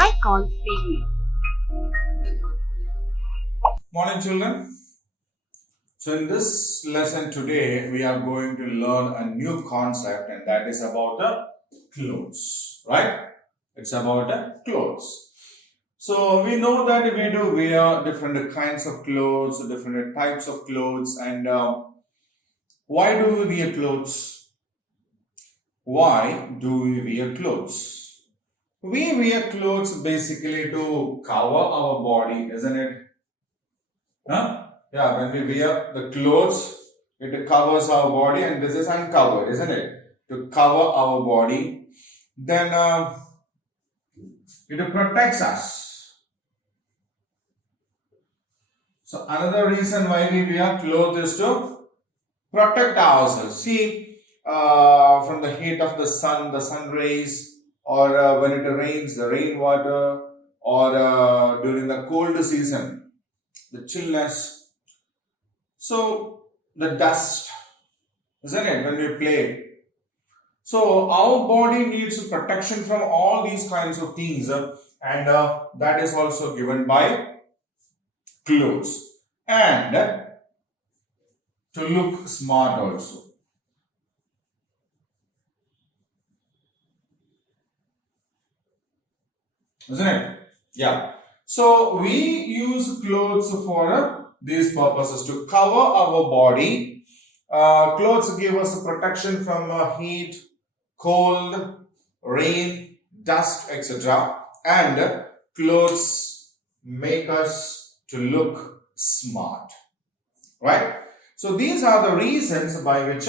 icon series. Morning, children. So in this lesson today, we are going to learn a new concept, and that is about the clothes, right? It's about the clothes. So we know that we do wear different kinds of clothes, different types of clothes, and why do we wear clothes? Why do we wear clothes? We wear clothes basically to cover our body, isn't it? Huh? Yeah, when we wear the clothes, it covers our body, and this is uncovered, isn't it? To cover our body. Then it protects us. So another reason why we wear clothes is to protect ourselves. See, from the heat of the sun rays, or when it rains, the rainwater, or during the cold season, the chillness. So the dust, isn't it, when we play? So our body needs protection from all these kinds of things, and that is also given by clothes, and to look smart also, isn't it? Yeah. So we use clothes for these purposes, to cover our body. Clothes give us protection from heat, cold, rain, dust, etc. And clothes make us to look smart, right? So these are the reasons by which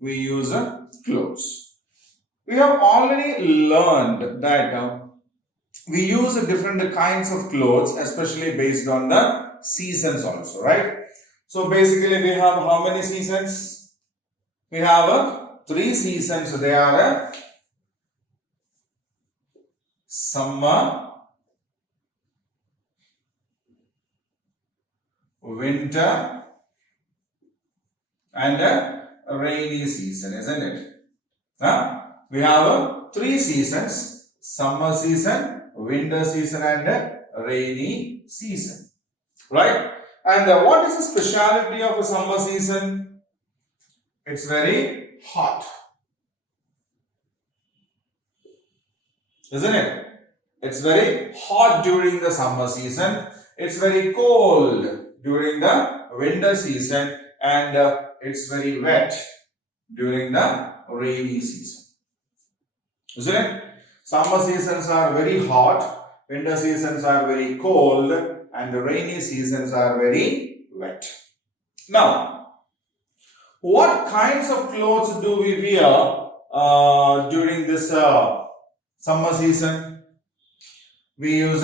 we use clothes. We have already learned that we use different kinds of clothes, especially based on the seasons also, right? So basically we have how many seasons? We have three seasons. They are summer, winter, and a rainy season, isn't it? We have three seasons: summer season, winter season, and rainy season, right? And what is the speciality of a summer season? It's very hot, isn't it? It's very hot during the summer season. It's very cold during the winter season, and it's very wet during the rainy season, isn't it? Summer seasons are very hot, winter seasons are very cold, and the rainy seasons are very wet. Now, what kinds of clothes do we wear during this summer season? We use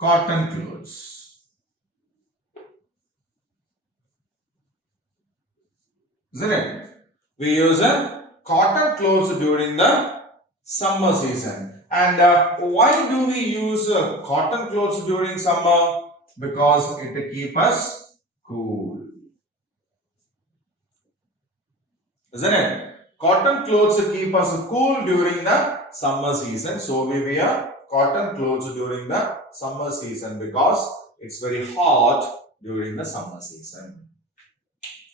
cotton clothes, isn't it? We use cotton clothes during the summer season. And why do we use cotton clothes during summer? Because it keeps us cool, isn't it? Cotton clothes keep us cool during the summer season. So we wear cotton clothes during the summer season because it's very hot during the summer season,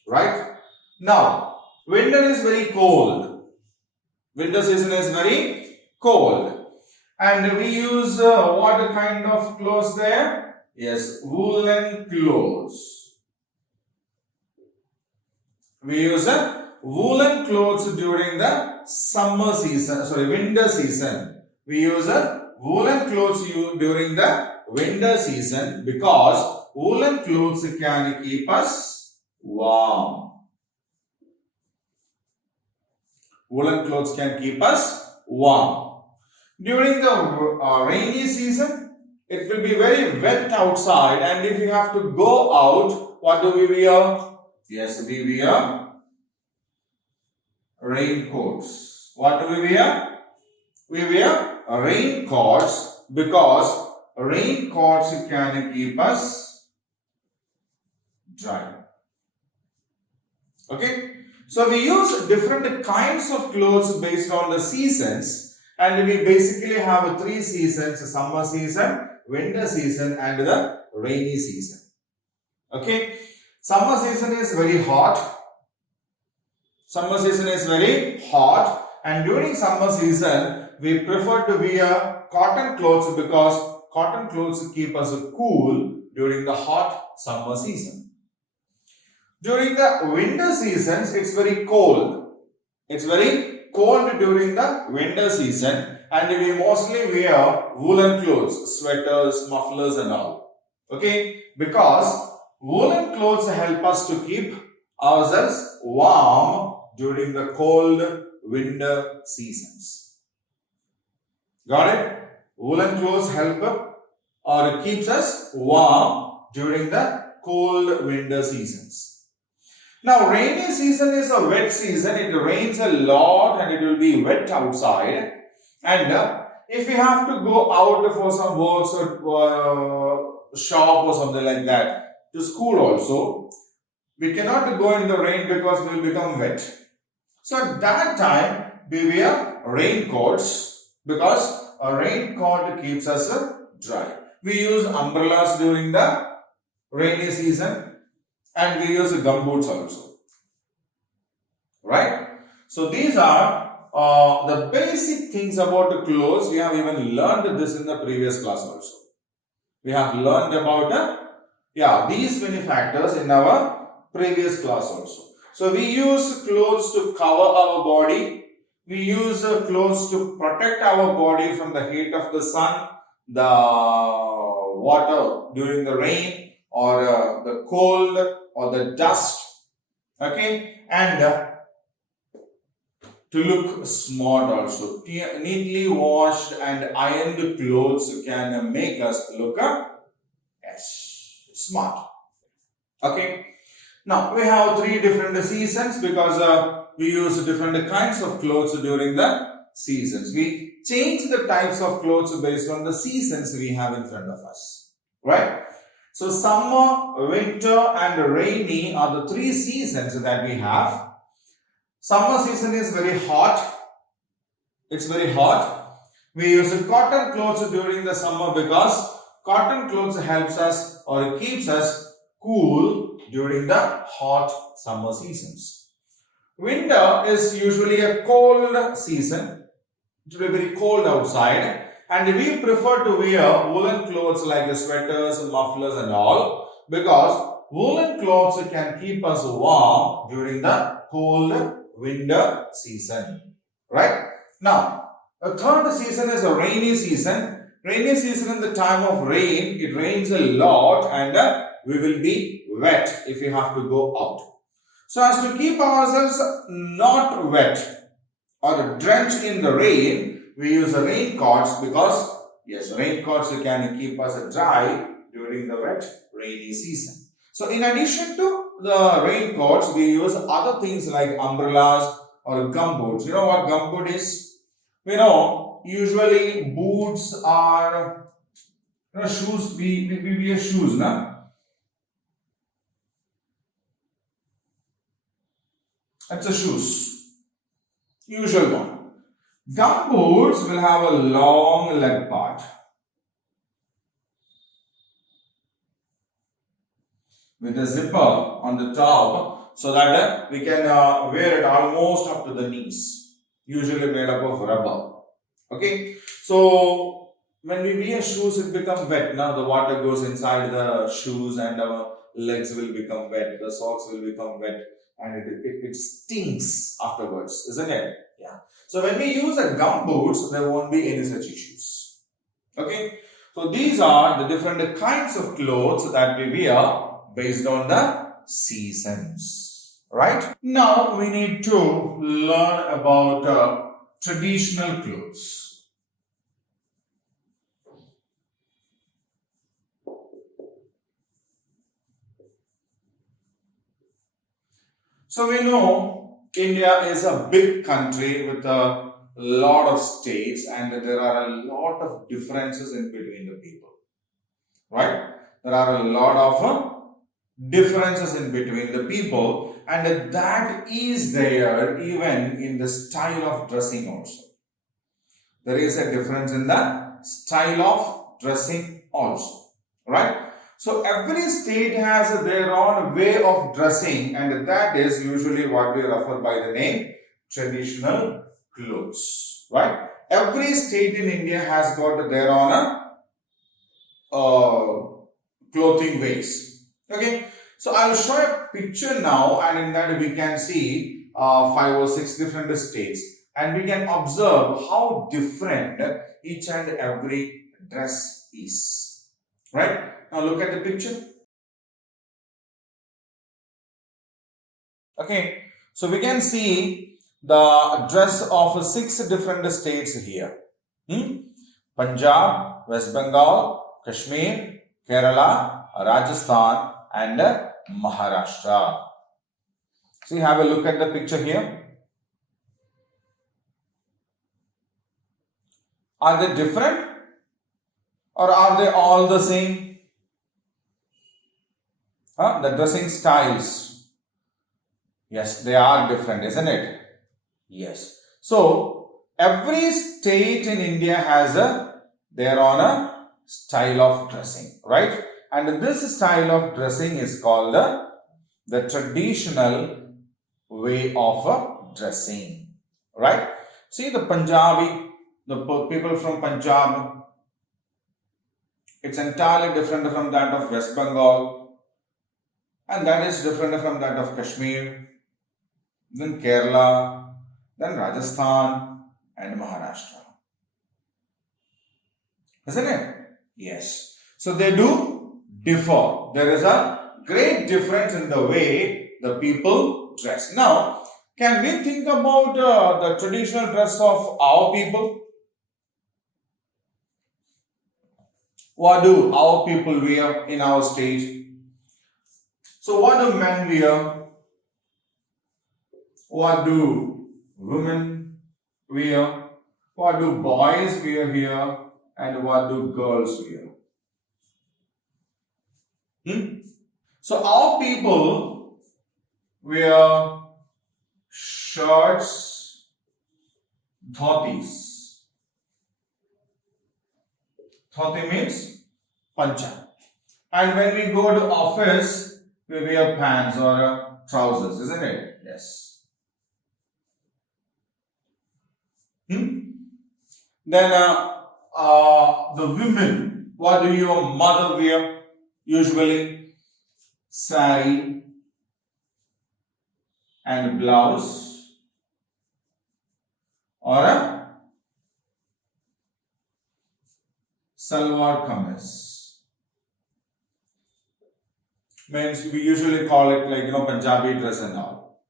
right? Now, winter is very cold. Winter season is very cold. And we use what kind of clothes there? Yes, woolen clothes. We use woolen clothes during the summer season, winter season. We use woolen clothes during the winter season because woolen clothes can keep us warm. Woolen clothes can keep us warm. During the rainy season, it will be very wet outside, and if you have to go out, what do we wear? Yes, we wear raincoats. What do we wear? We wear raincoats because raincoats can keep us dry. Okay? So we use different kinds of clothes based on the seasons, And we basically have three seasons: summer season, winter season, and the rainy season. Okay, summer season is very hot. Summer season is very hot, and during summer season, we prefer to wear cotton clothes because cotton clothes keep us cool during the hot summer season. During the winter seasons, it's very cold. It's very cold during the winter season, and we mostly wear woolen clothes, sweaters, mufflers, and all. Okay, because woolen clothes help us to keep ourselves warm during the cold winter seasons. Got it? Woolen clothes help or keeps us warm during the cold winter seasons. Now, rainy season is a wet season. It rains a lot and it will be wet outside. And if we have to go out for some works or shop or something like that, to school also, we cannot go in the rain because we will become wet. So at that time, we wear raincoats because a raincoat keeps us dry. We use umbrellas during the rainy season and we use gumboots also. Right? So these are the basic things about the clothes. We have even learned this in the previous class also. We have learned about these many factors in our previous class also. So we use clothes to cover our body. We use clothes to protect our body from the heat of the sun, the water during the rain, or the cold, or the dust. Okay, and to look smart also. Neatly washed and ironed clothes can make us look smart. Okay. Now, we have three different seasons because we use different kinds of clothes during the seasons. We change the types of clothes based on the seasons we have in front of us. Right? So, summer, winter and rainy are the three seasons that we have. Summer season is very hot. It's very hot. We use cotton clothes during the summer because cotton clothes helps us or keeps us cool during the hot summer seasons. Winter is usually a cold season. It will be very cold outside and we prefer to wear woolen clothes like sweaters, mufflers and all because woolen clothes can keep us warm during the cold winter season. Right? Now, the third season is a rainy season. Rainy season in the time of rain, it rains a lot and we will be wet if we have to go out. So as to keep ourselves not wet or drenched in the rain, we use raincoats because raincoats can keep us dry during the wet rainy season. So in addition to the raincoats, we use other things like umbrellas or gumboots. You know what gumboot is? We know usually boots are shoes. We wear shoes, na? That's a shoes. Usual one. Gumboots will have a long leg part. With a zipper on the top so that we can wear it almost up to the knees. Usually made up of rubber. Okay. So when we wear shoes, it becomes wet. Now the water goes inside the shoes and our legs will become wet. The socks will become wet. And it stinks afterwards, isn't it? Yeah. So when we use a gum boots, there won't be any such issues. Okay. So these are the different kinds of clothes that we wear based on the seasons. Right? Now we need to learn about traditional clothes. So we know India is a big country with a lot of states and there are a lot of differences in between the people. Right? There are a lot of differences in between the people and that is there even in the style of dressing also. there is a difference in the style of dressing also, right? So every state has their own way of dressing, and that is usually what we refer by the name traditional clothes, right? Every state in India has got their own clothing ways. Okay, so I'll show a picture now, and in that we can see 5 or 6 different states, and we can observe how different each and every dress is. Right? Now look at the picture. Okay, so we can see the dress of 6 different states here. Punjab, West Bengal, Kashmir, Kerala, Rajasthan, and Maharashtra. See, have a look at the picture here. Are they different or are they all the same? The dressing styles. Yes, they are different, isn't it? Yes. So, every state in India has their own style of dressing, right? And this style of dressing is called the traditional way of dressing, right? See the Punjabi, the people from Punjab, it's entirely different from that of West Bengal, and that is different from that of Kashmir, then Kerala, then Rajasthan, and Maharashtra. Isn't it? Yes. So they do differ. There is a great difference in the way the people dress. Now, can we think about the traditional dress of our people? What do our people wear in our state? So what do men wear? What do women wear? What do boys wear here? And what do girls wear? So our people wear shirts, dhotis. Dhoti means pancha. And when we go to office, we wear pants or trousers, isn't it? Yes. Then the women, what do your mother wear? Usually sari and blouse or a salwar kameez. Means we usually call it like Punjabi dress and all.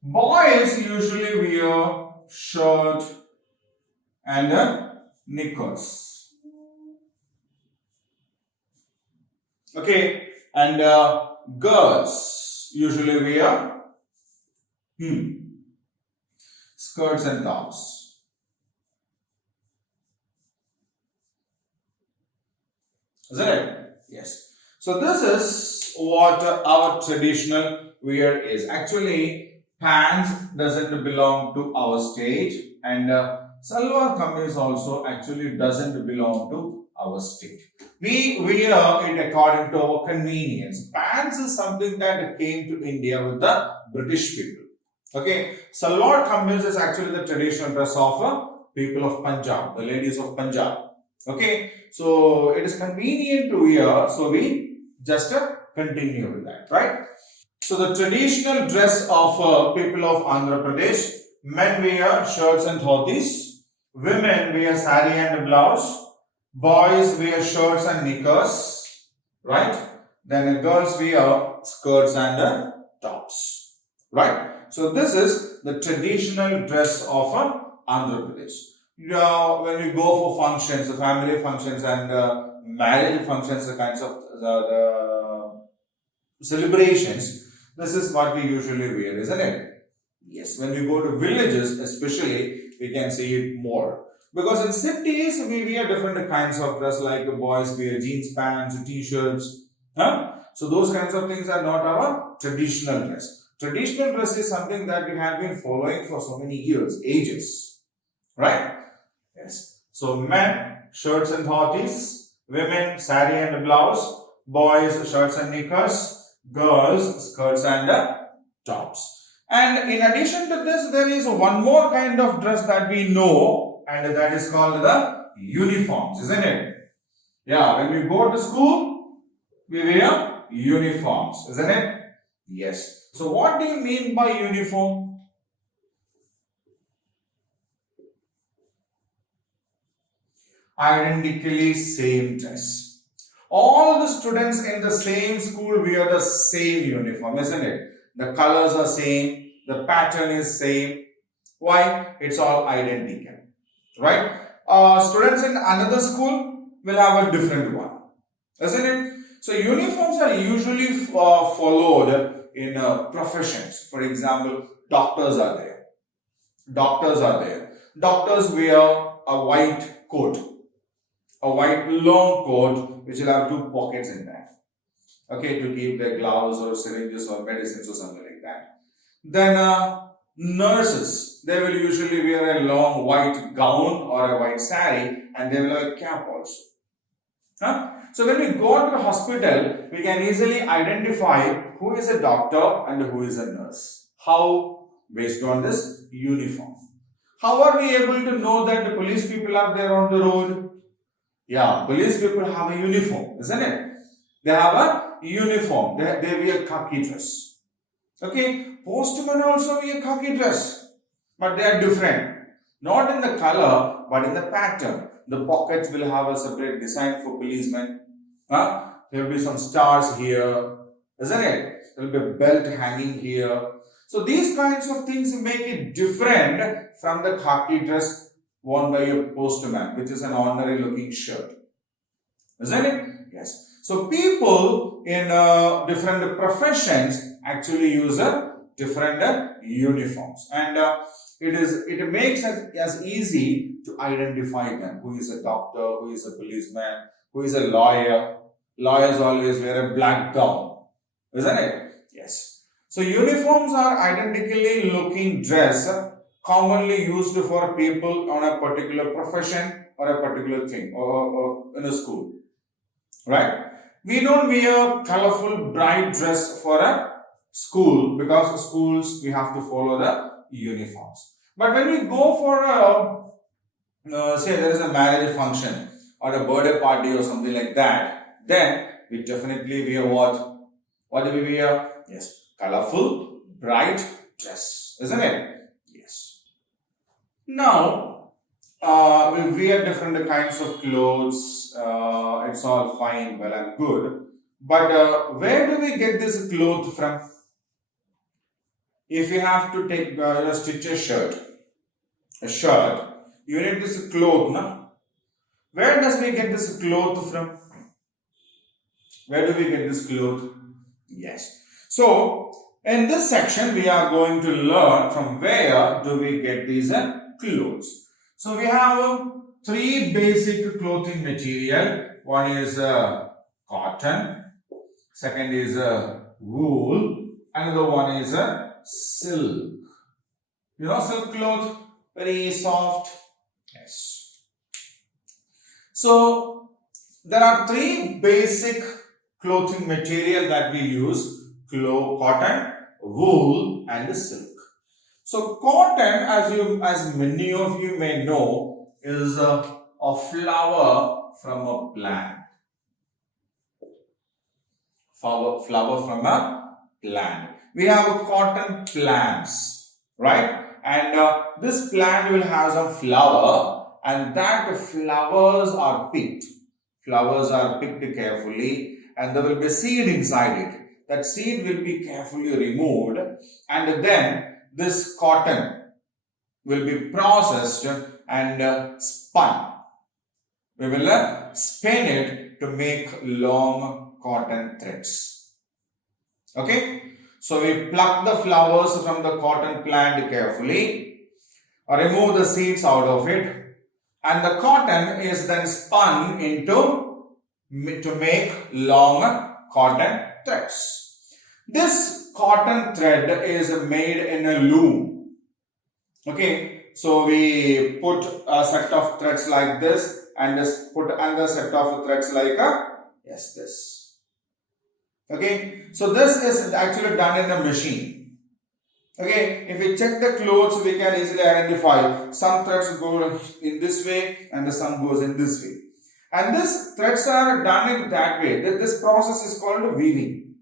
Boys usually wear shirt and knickers. Okay, and girls usually wear skirts and tops. Isn't it? Yes. So this is what our traditional wear is. Actually, pants doesn't belong to our state, and salwar kameez also actually doesn't belong to our state. We wear it according to our convenience. Pants is something that came to India with the British people. Okay, salwar kameez is actually the traditional dress of people of Punjab, the ladies of Punjab. Okay, so it is convenient to wear, so we just continue with that, right? So the traditional dress of people of Andhra Pradesh, men wear shirts and dhotis, women wear sari and blouse, boys wear shirts and knickers, right? Then girls wear skirts and tops, right? So this is the traditional dress of Andhra Pradesh. When we go for functions, the family functions and marriage functions, the kinds of the celebrations, this is what we usually wear, isn't it? Yes, when we go to villages especially, we can see it more. Because in cities, we wear different kinds of dress, like the boys wear jeans pants, t-shirts. So those kinds of things are not our traditional dress. Traditional dress is something that we have been following for so many years, ages. Right? Yes. So men, shirts and dhotis, women, sari and blouse, boys, shirts and knickers, girls, skirts and tops. And in addition to this, there is one more kind of dress that we know, and that is called the uniforms, isn't it? Yeah, when we go to school, we wear uniforms, isn't it? Yes. So what do you mean by uniform? Identically same dress. All the students in the same school wear the same uniform, isn't it? The colors are same, the pattern is same. Why? It's all identical, right? Students in another school will have a different one, isn't it? So uniforms are usually followed in professions. For example, doctors are there. Doctors are there. Doctors wear a white coat, a white long coat which will have two pockets in that. Okay, to keep their gloves or syringes or medicines or something like that. Then nurses, they will usually wear a long white gown or a white sari, and they will have a cap also. Huh? So when we go to the hospital, we can easily identify who is a doctor and who is a nurse. How? Based on this uniform. How are we able to know that the police people are there on the road? Yeah, police people have a uniform, isn't it? They have a uniform. They wear khaki dress. Okay, postmen also wear khaki dress, but they are different. Not in the color, but in the pattern. The pockets will have a separate design for policemen. Huh? There will be some stars here, isn't it? There will be a belt hanging here. So these kinds of things make it different from the khaki dress worn by a postman, which is an ordinary looking shirt. Isn't it? Yes. So people in different professions actually use different uniforms, and it makes it as easy to identify them. Who is a doctor? Who is a policeman? Who is a lawyer? Lawyers always wear a black gown, isn't it? Yes. So uniforms are identically looking dress commonly used for people on a particular profession or a particular thing or in a school. Right? We don't wear colorful bright dress for a school, because schools we have to follow the uniforms. But when we go for a say there is a marriage function or a birthday party or something like that, then we definitely wear what? What do we wear? Yes, colorful, bright dress, isn't it? Yes. Now we wear different kinds of clothes. It's all fine, well and good. But where do we get this cloth from? If you have to take stitch a shirt, you need this cloth, no? Where does we get this cloth from? Where do we get this cloth? Yes. So in this section, we are going to learn from where do we get these clothes. So we have three basic clothing material. One is cotton, second is wool, another one is silk. You know silk cloth, very soft. Yes. So there are three basic clothing material that we use: cotton, wool, and the silk. So cotton, as many of you may know, is a flower from a plant. Flower from a plant. We have cotton plants, right? And this plant will have some flower, and that flowers are picked. Flowers are picked carefully, and there will be seed inside it. That seed will be carefully removed, and then this cotton will be processed and spun. We will spin it to make long cotton threads. Okay? So we pluck the flowers from the cotton plant carefully, remove the seeds out of it, and the cotton is then spun to make long cotton threads. This cotton thread is made in a loom. Okay, So we put a set of threads like this and just put another set of threads like this. Okay. So this is actually done in a machine. Okay. If we check the clothes, we can easily identify some threads go in this way and some goes in this way. And these threads are done in that way. This process is called weaving.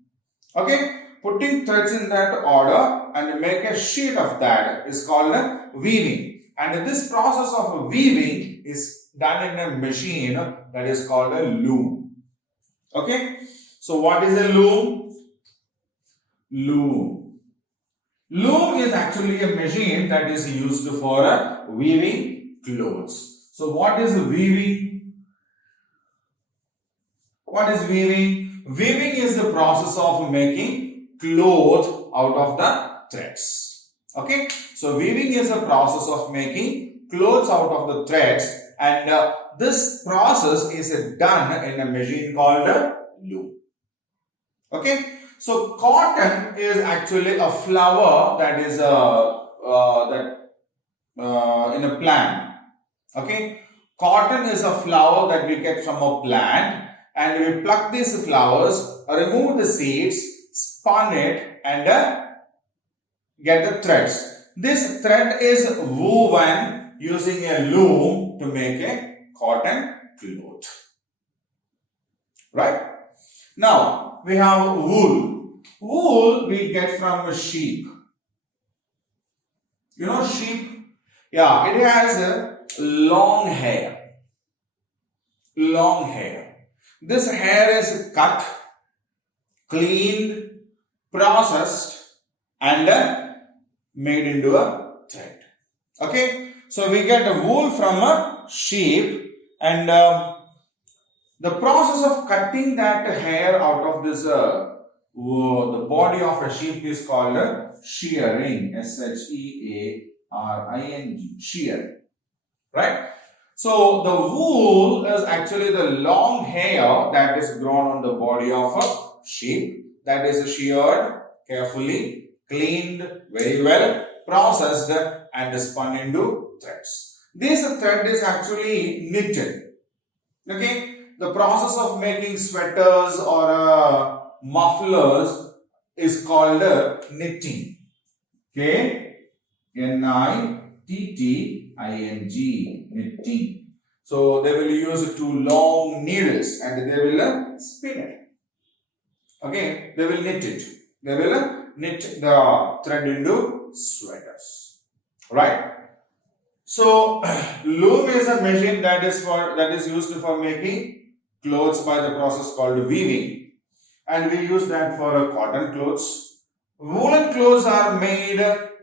Okay. Putting threads in that order and make a sheet of that is called weaving. And this process of weaving is done in a machine that is called a loom. Okay. So what is a loom? Loom. Loom is actually a machine that is used for weaving clothes. So what is weaving? What is weaving? Weaving is the process of making cloth out of the threads. Okay. So weaving is a process of making clothes out of the threads, and this process is done in a machine called loom. Okay. So cotton is actually a flower that is in a plant. Okay. Cotton is a flower that we get from a plant, and we pluck these flowers, remove the seeds, spun it, and get the threads. This thread is woven using a loom to make a cotton cloth. Right? Now we have wool. Wool we get from a sheep. You know sheep? Yeah, it has a long hair. Long hair. This hair is cut, cleaned, processed, and made into a thread. Okay. So we get the wool from a sheep, and the process of cutting that hair out of this the body of a sheep is called shearing. shearing. Shear. Right? So the wool is actually the long hair that is grown on the body of a sheep, that is sheared carefully, cleaned very well, processed, and spun into threads. This thread is actually knitted. Okay. The process of making sweaters or mufflers is called knitting. Okay. N-I-T-T-I-N-G. Knitting. So they will use two long needles and they will spin it. Okay. They will knit it. They will knit the thread into sweaters. Right. So loom is a machine that is used for making clothes by the process called weaving, and we use that for cotton clothes. Woolen clothes are made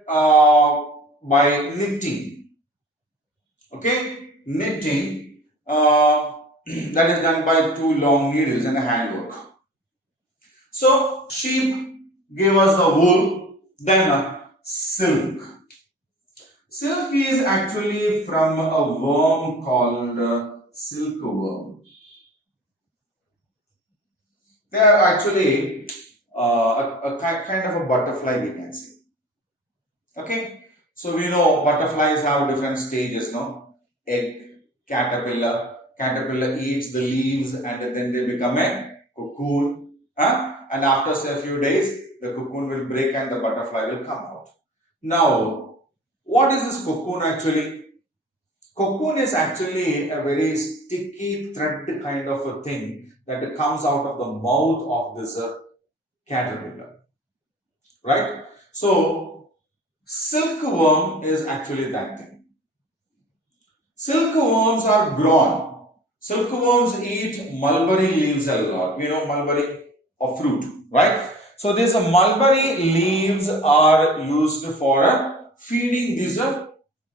by knitting. Okay, knitting that is done by two long needles and a handwork. So sheep gave us the wool, then silk. Silk is actually from a worm called silkworm. They are actually a kind of a butterfly, we can say. Okay, so we know butterflies have different stages, no? Egg, caterpillar. Caterpillar eats the leaves and then they become a cocoon. And after say a few days, the cocoon will break and the butterfly will come out. Now, what is this cocoon actually? Cocoon is actually a very sticky thread kind of a thing that comes out of the mouth of this caterpillar. Right? So, silkworm is actually that thing. Silkworms are grown. Silkworms eat mulberry leaves a lot. We know mulberry, a fruit, right? So, these mulberry leaves are used for feeding these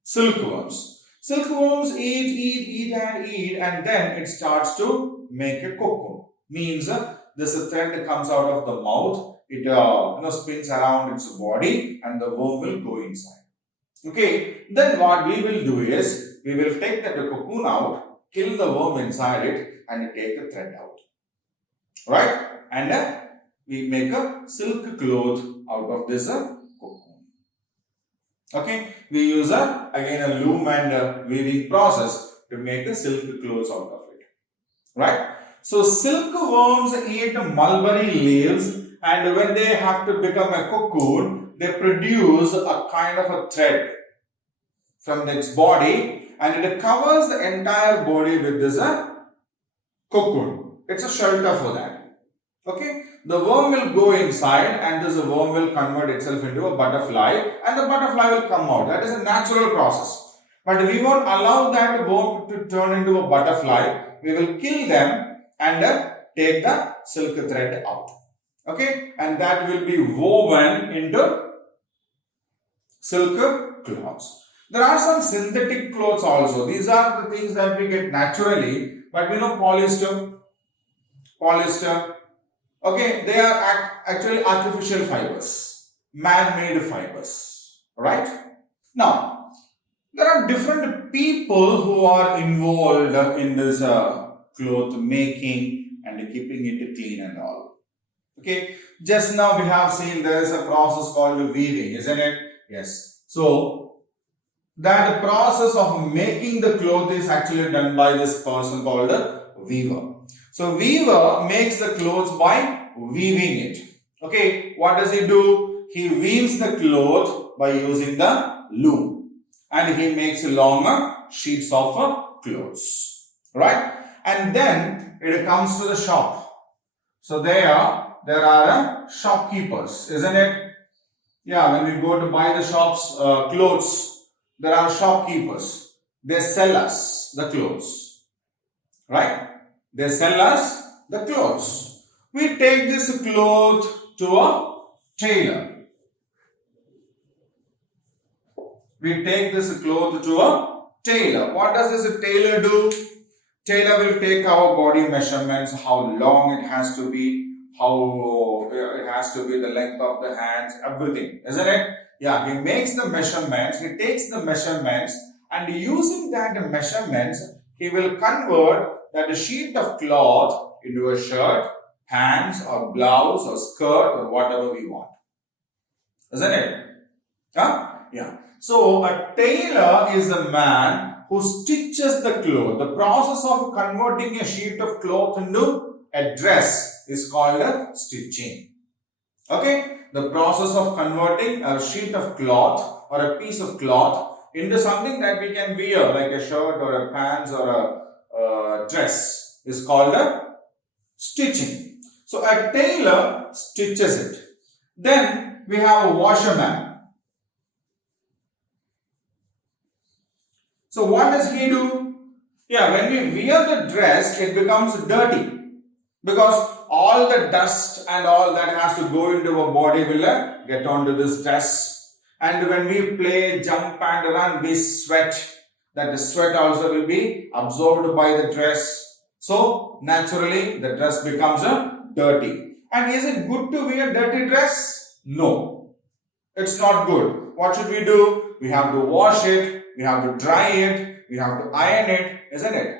silkworms. Silkworms eat and then it starts to make a cocoon. Means this thread comes out of the mouth, it spins around its body and the worm will go inside. Okay, then what we will do is, we will take the cocoon out, kill the worm inside it and take the thread out. Right? And we make a silk cloth out of this cocoon. Okay, we use again a loom and weaving process to make the silk clothes out of it. Right? So silkworms eat mulberry leaves, and when they have to become a cocoon, they produce a kind of a thread from its body, and it covers the entire body with this cocoon. It's a shelter for that. Okay, the worm will go inside, and this worm will convert itself into a butterfly, and the butterfly will come out. That is a natural process. But we won't allow that worm to turn into a butterfly. We will kill them and take the silk thread out. Okay, and that will be woven into silk cloths. There are some synthetic clothes also. These are the things that we get naturally, but we know polyester. Okay, they are actually artificial fibers, man-made fibers, right? Now, there are different people who are involved in this cloth making and keeping it clean and all. Okay, just now we have seen there is a process called weaving, isn't it? Yes. So, that process of making the cloth is actually done by this person called a weaver. So, weaver makes the clothes by weaving it. Okay, what does he do? He weaves the cloth by using the loom, and he makes longer sheets of clothes, right? And then it comes to the shop. So, there are shopkeepers, isn't it? Yeah, when we go to buy the shop's clothes, there are shopkeepers. They sell us the clothes, right? They sell us the clothes. We take this cloth to a tailor. We take this cloth to a tailor. What does this tailor do? Tailor will take our body measurements, how long it has to be, how it has to be, the length of the hands, everything, isn't it? Yeah, he makes the measurements, he takes the measurements, and using that measurements, he will convert that sheet of cloth into a shirt, pants, or blouse, or skirt, or whatever we want. Isn't it? Huh? Yeah. So, a tailor is a man who stitches the cloth. The process of converting a sheet of cloth into a dress is called a stitching. Okay? The process of converting a sheet of cloth or a piece of cloth into something that we can wear, like a shirt or a pants or a dress, is called a stitching. So, a tailor stitches it. Then we have a washerman. So, what does he do? Yeah, when we wear the dress, it becomes dirty because all the dust and all that has to go into our body will get onto this dress. And when we play, jump and run, we sweat. That the sweat also will be absorbed by the dress. So, naturally, the dress becomes dirty. And is it good to wear dirty dress? No, it's not good. What should we do? We have to wash it, we have to dry it, we have to iron it, isn't it?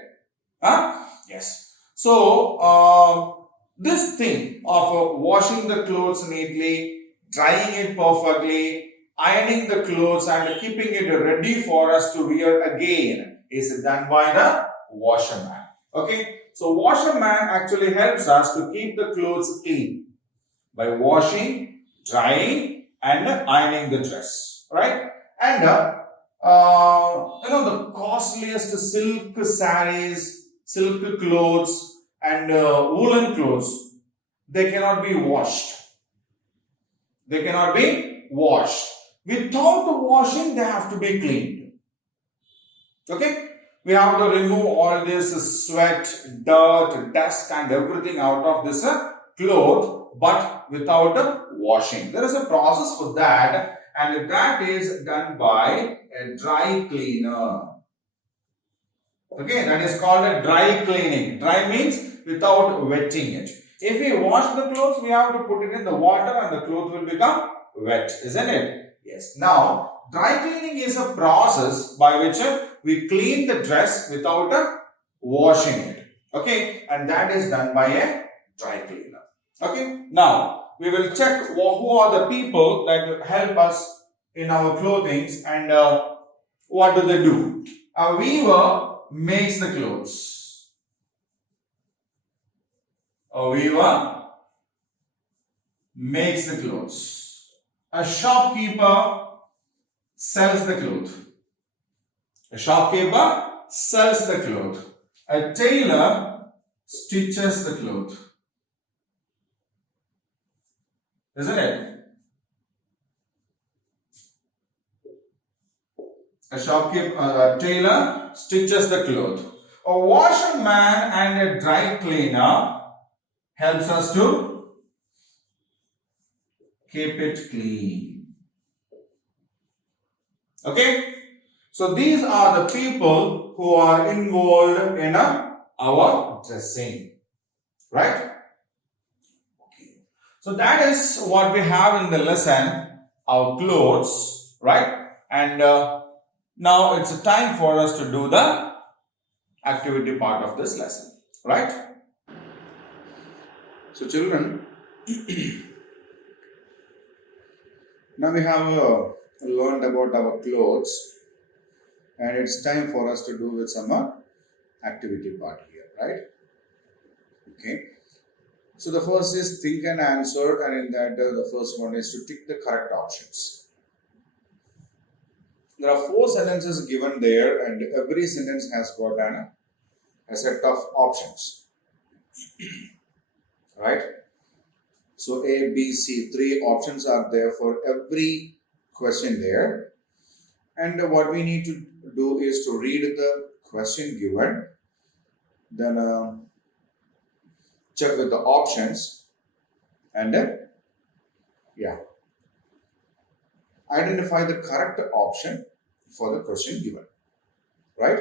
Huh? Yes. So, this thing of washing the clothes neatly, drying it perfectly, ironing the clothes and keeping it ready for us to wear again is done by the washerman. Okay. So, washerman actually helps us to keep the clothes clean by washing, drying and ironing the dress. Right. And the costliest silk sarees, silk clothes and woolen clothes, they cannot be washed. They cannot be washed. Without washing, they have to be cleaned. Okay? We have to remove all this sweat, dirt, dust and everything out of this cloth, but without washing. There is a process for that, and that is done by a dry cleaner. Okay, that is called a dry cleaning. Dry means without wetting it. If we wash the clothes, we have to put it in the water and the cloth will become wet, isn't it? Yes. Now, dry cleaning is a process by which we clean the dress without washing it. Okay, and that is done by a dry cleaner. Okay, now we will check who are the people that help us in our clothing, and what do they do? A weaver makes the clothes. A weaver makes the clothes. A shopkeeper sells the cloth. A shopkeeper sells the cloth. A tailor stitches the cloth. Isn't it? A shopkeeper, a tailor stitches the cloth. A washerman and a dry cleaner helps us to keep it clean. Okay? So these are the people who are involved in our dressing. Right? Okay. So that is what we have in the lesson, our clothes. Right? And now it's time for us to do the activity part of this lesson. Right? So children, now we have learned about our clothes, and it's time for us to do with some activity part here, right? Okay. So the first is think and answer, and in that the first one is to tick the correct options. There are 4 sentences given there, and every sentence has got a set of options, right? So A, B, C, 3 options are there for every question there. And what we need to do is to read the question given, then check with the options, and identify the correct option for the question given. Right?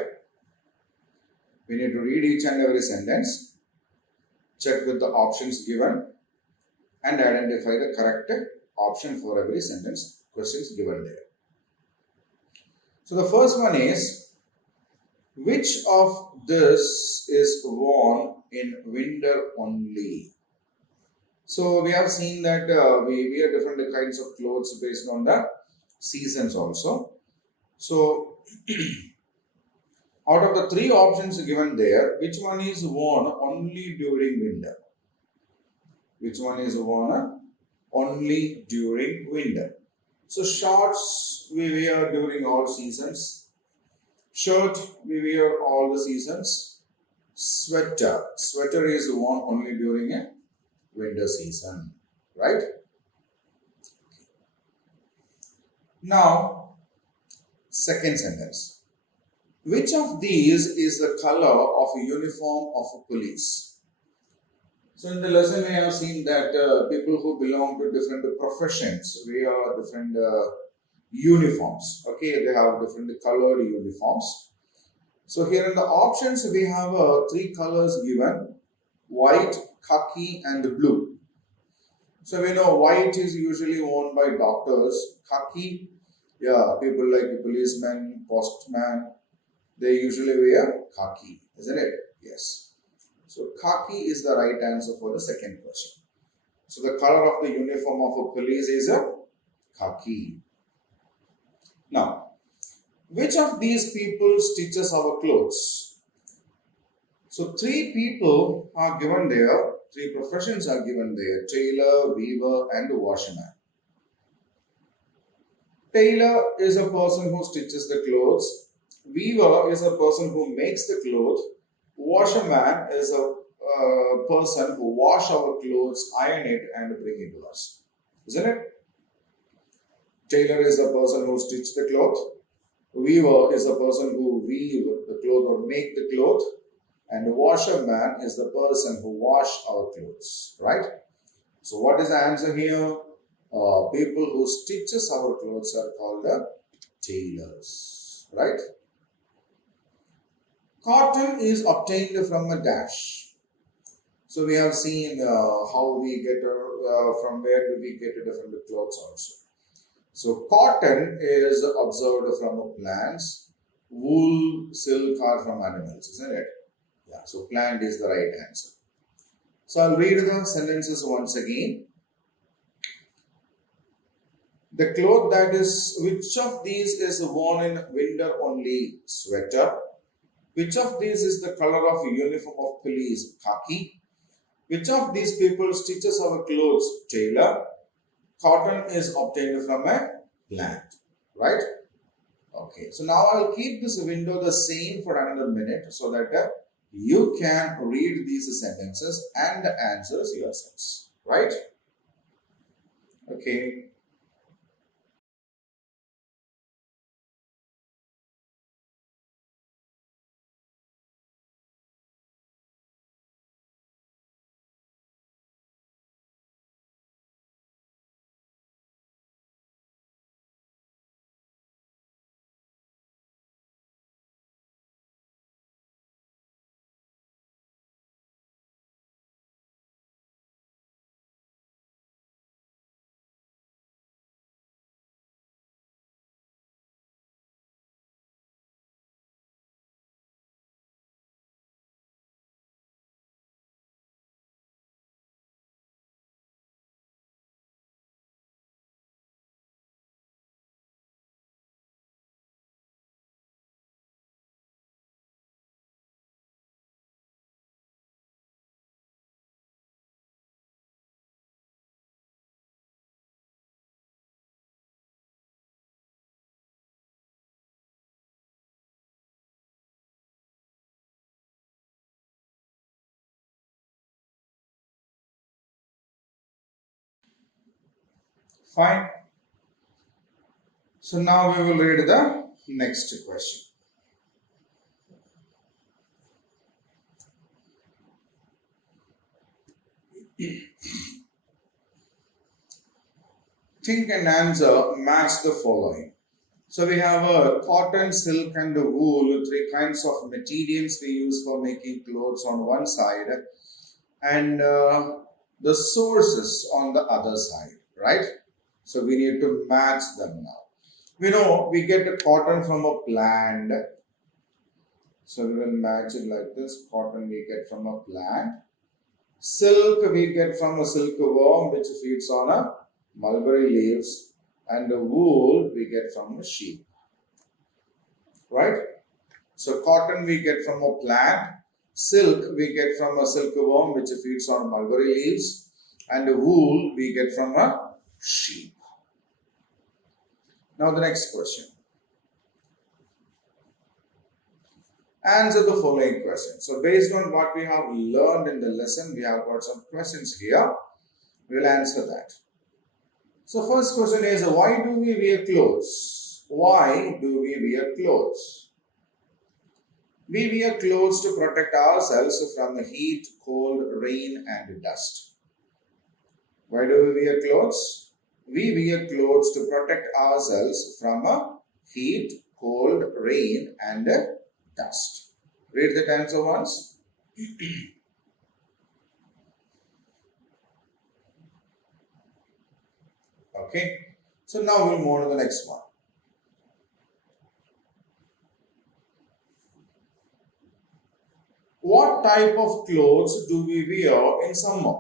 We need to read each and every sentence, check with the options given, and identify the correct option for every sentence questions given there. So the first one is, which of this is worn in winter only? So we have seen that we wear different kinds of clothes based on the seasons also. So out of the 3 options given there, which one is worn only during winter? Which one is worn only during winter? So shorts we wear during all seasons. Shirt we wear all the seasons. Sweater is worn only during a winter season, right? Now, second sentence. Which of these is the color of a uniform of a police? So in the lesson we have seen that people who belong to different professions wear different uniforms. Okay, they have different colored uniforms. So here in the options we have 3 colors given: white, khaki, and blue. So we know white is usually worn by doctors. Khaki, people like policemen, postman, they usually wear khaki, isn't it? Yes. So khaki is the right answer for the second question. So the color of the uniform of a police is a khaki. Now, which of these people stitches our clothes? So 3 people are given there, 3 professions are given there: tailor, weaver, and washerman. Tailor is a person who stitches the clothes. Weaver is a person who makes the clothes. Washerman is a person who wash our clothes, iron it, and bring it to us. Isn't it? Tailor is the person who stitches the cloth. Weaver is the person who weave the cloth or make the cloth. And the washerman is the person who wash our clothes. Right? So what is the answer here? People who stitches our clothes are called the tailors. Right? Cotton is obtained from a dash. So we have seen how we get from where do we get different clothes also. So cotton is observed from plants. Wool, silk are from animals, isn't it? Yeah. So plant is the right answer. So I'll read the sentences once again. The cloth that is, which of these is worn in winter only? Sweater. Which of these is the color of uniform of police? Khaki. Which of these people stitches our clothes? Tailor. Cotton is obtained from a plant, right? Okay, so now I'll keep this window the same for another minute so that you can read these sentences and answers yourselves, right? Okay. Fine. So now we will read the next question. Think and answer match the following. So we have a cotton, silk and wool, three kinds of materials we use for making clothes on one side and the sources on the other side, right? So we need to match them now. We know we get the cotton from a plant. So we will match it like this. Cotton we get from a plant. Silk we get from a silkworm which feeds on a mulberry leaves. And the wool we get from a sheep. Right? So cotton we get from a plant. Silk we get from a silkworm which feeds on mulberry leaves. And the wool we get from a sheep. Now the next question. Answer the following question. So based on what we have learned in the lesson, we have got some questions here. We will answer that. So first question is, why do we wear clothes? Why do we wear clothes? We wear clothes to protect ourselves from the heat, cold, rain and dust. Why do we wear clothes? We wear clothes to protect ourselves from a heat, cold, rain and dust. Read the answer once. Okay. So now we'll move to the next one. What type of clothes do we wear in summer?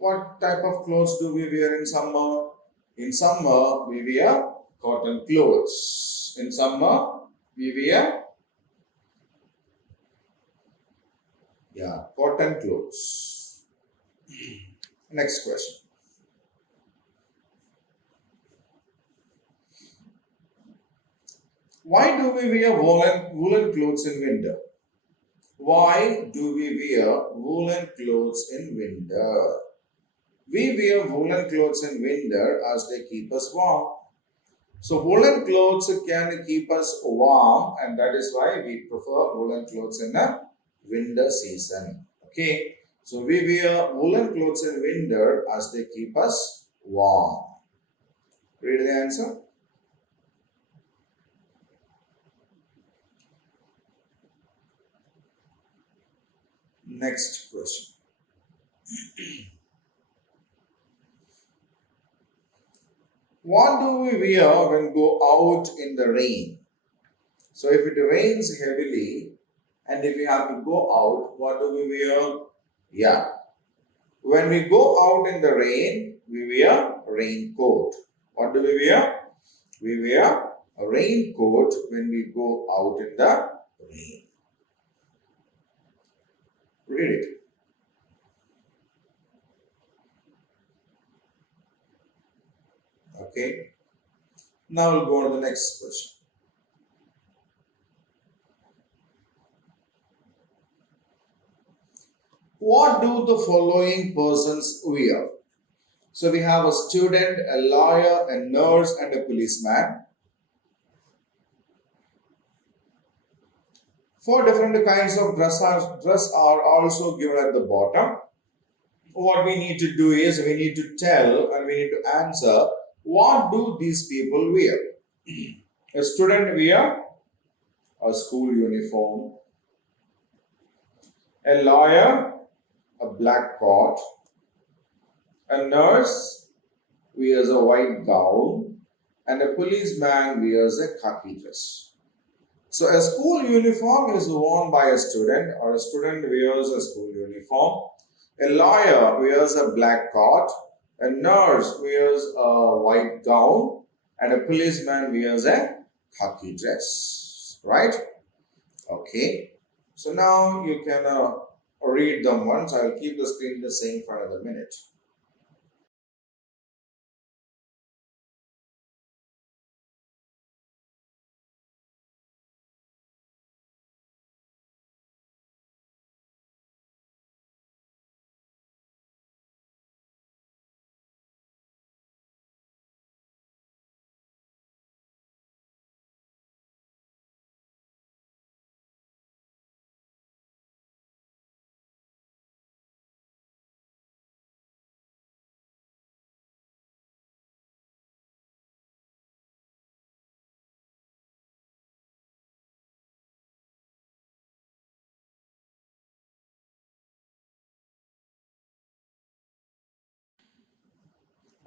What type of clothes do we wear in summer? In summer, we wear cotton clothes. In summer, we wear cotton clothes. Next question. Why do we wear woolen clothes in winter? Why do we wear woolen clothes in winter? We wear woolen clothes in winter as they keep us warm. So woolen clothes can keep us warm and that is why we prefer woolen clothes in the winter season. Okay. So we wear woolen clothes in winter as they keep us warm. Read the answer. Next question. What do we wear when go out in the rain? So if it rains heavily and if we have to go out, what do we wear? When we go out in the rain, we wear raincoat. What do we wear? We wear a raincoat when we go out in the rain. Read it. Okay. Now we'll go on to the next question. What do the following persons wear? So we have a student, a lawyer, a nurse, and a policeman. Four different kinds of dress are also given at the bottom. What we need to do is we need to tell and we need to answer what do these people wear. A student wear a school uniform. A lawyer a black coat. A nurse wears a white gown. And a policeman wears a khaki dress. So a school uniform is worn by a student or a student wears a school uniform. A lawyer wears a black coat. A nurse wears a white gown. And a policeman wears a khaki dress. Right? Okay. So now you can read them once. I will keep the screen the same for another minute.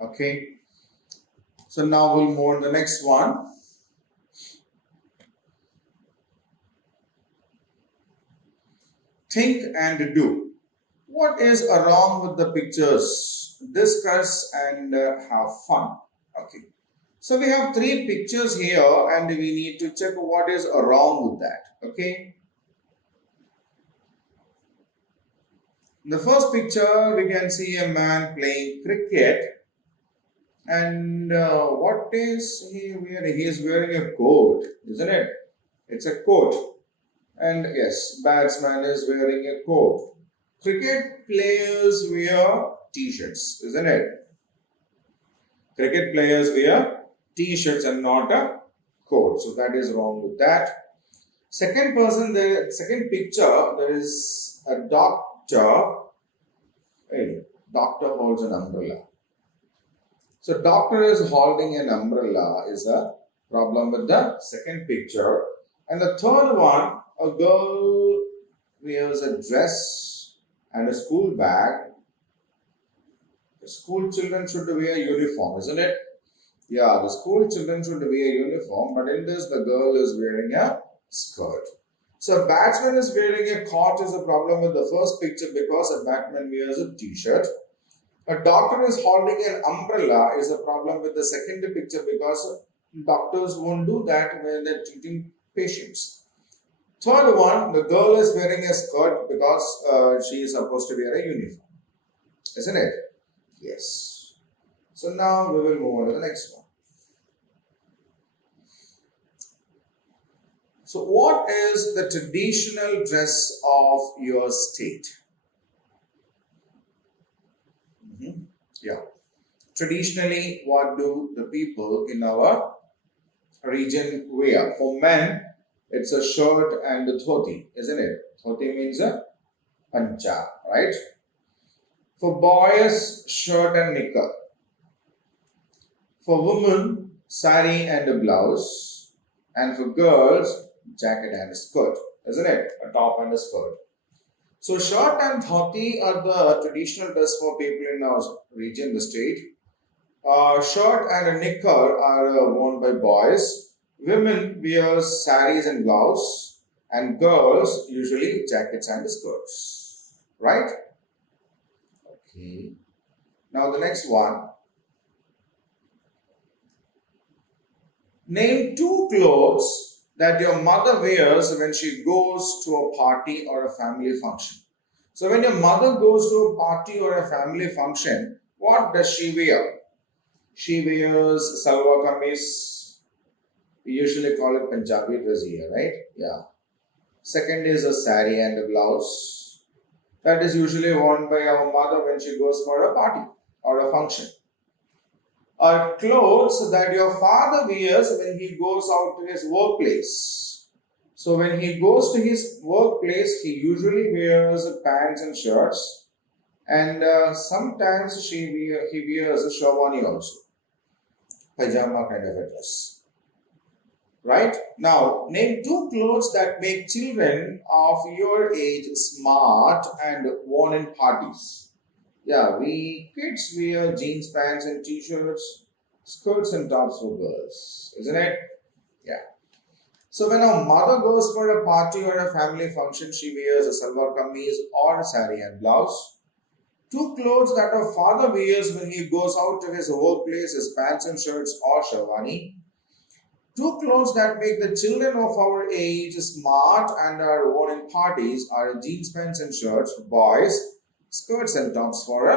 Okay. So now we'll move on to the next one. Think and do. What is wrong with the pictures? Discuss and have fun. Okay. So we have three pictures here and we need to check what is wrong with that. Okay. In the first picture, we can see a man playing cricket. And what is he wearing? He is wearing a coat, isn't it? It's a coat. And yes, batsman is wearing a coat. Cricket players wear t-shirts, isn't it? Cricket players wear t-shirts and not a coat. So that is wrong with that. Second picture, there is a doctor. Hey, doctor holds an umbrella. So doctor is holding an umbrella is a problem with the second picture. And the third one, a girl wears a dress and a school bag. The school children should wear uniform, isn't it? Yeah, the school children should wear uniform, but in this, the girl is wearing a skirt. So a batsman is wearing a coat is a problem with the first picture because a batsman wears a t-shirt. A doctor is holding an umbrella is a problem with the second picture because doctors won't do that when they're treating patients. Third one, the girl is wearing a skirt because she is supposed to wear a uniform. Isn't it? Yes. So now we will move on to the next one. So what is the traditional dress of your state? Yeah. Traditionally, what do the people in our region wear? For men, it's a shirt and a dhoti, isn't it? Dhoti means a pancha, right? For boys, shirt and knicker. For women, sari and a blouse. And for girls, jacket and a skirt, isn't it? A top and a skirt. So shirt and dhoti are the traditional dress for people in our region, the state. Shirt and a knicker are worn by boys. Women wear saris and blouse, and girls usually jackets and skirts. Right? Okay. Now the next one. Name two clothes that your mother wears when she goes to a party or a family function. So when your mother goes to a party or a family function, what does she wear? She wears salwar kameez. We usually call it Punjabi dress here, right? Yeah. Second is a sari and a blouse. That is usually worn by our mother when she goes for a party or a function. Are clothes that your father wears when he goes out to his workplace. So when he goes to his workplace, he usually wears pants and shirts, and sometimes he wears a sherwani also, pajama kind of a dress. Right? Now, name two clothes that make children of your age smart and worn in parties. Yeah, we kids wear jeans pants and t-shirts, skirts and tops for girls, isn't it? Yeah. So when a mother goes for a party or a family function, she wears a salwar kameez or a sari and blouse. Two clothes that a father wears when he goes out to his workplace is pants and shirts or sherwani. Two clothes that make the children of our age smart and are worn in parties are jeans pants and shirts for boys, skirts and tops for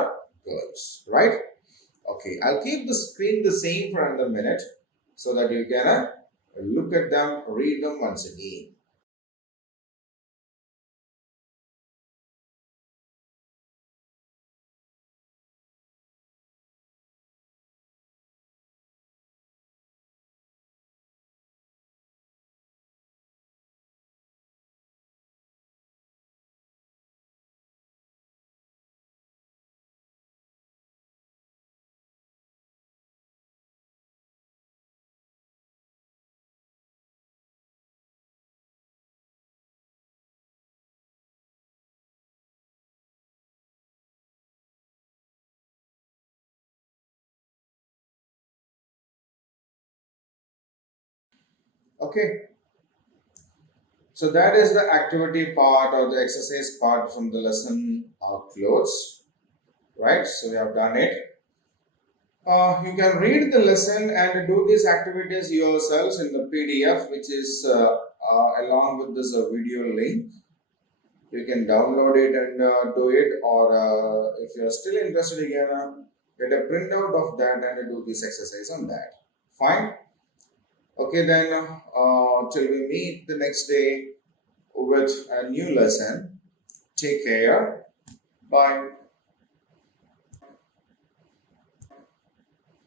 girls, right? Okay, I'll keep the screen the same for another minute so that you can look at them, read them once again. Okay, so that is the activity part or the exercise part from the lesson clothes, right? So we have done it. You can read the lesson and do these activities yourselves in the PDF, which is along with this video link. You can download it and do it, or if you are still interested, you can get a printout of that and do this exercise on that. Fine. Okay, then till we meet the next day with a new lesson. Take care. Bye.